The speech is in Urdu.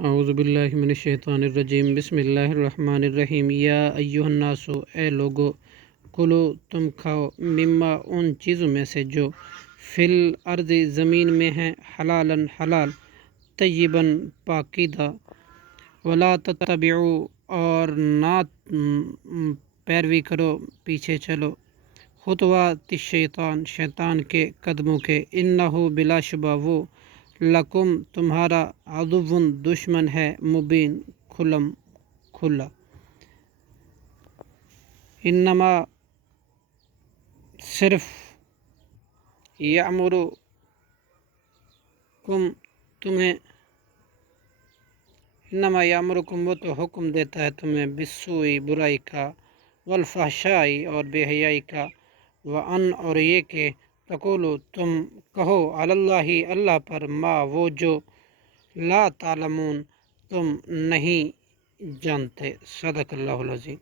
اعوذ باللہ من الشیطان الرجیم بسم اللہ الرحمن الرحیم یا ایہا الناس اے لوگو کلو تم کھاؤ مما ان چیزوں میں سے جو فی الارض زمین میں ہیں حلالن حلال طیباً پاکیزہ ولا تتبعوا اور نہ پیروی کرو پیچھے چلو خطوات الشیطان شیطان کے قدموں کے انہو بلا شبہ وہ لکم تمہارا عدو دشمن ہے مبین کھلا انما صرف یامرکم وہ تو حکم دیتا ہے تمہیں بالسوء برائی کا والفحشائی اور بے حیائی کا وان اور یہ کہ تقولو تم کہو علی اللہ اللہ پر ما وہ جو لا تعلمون تم نہیں جانتے صدق اللہ العظیم۔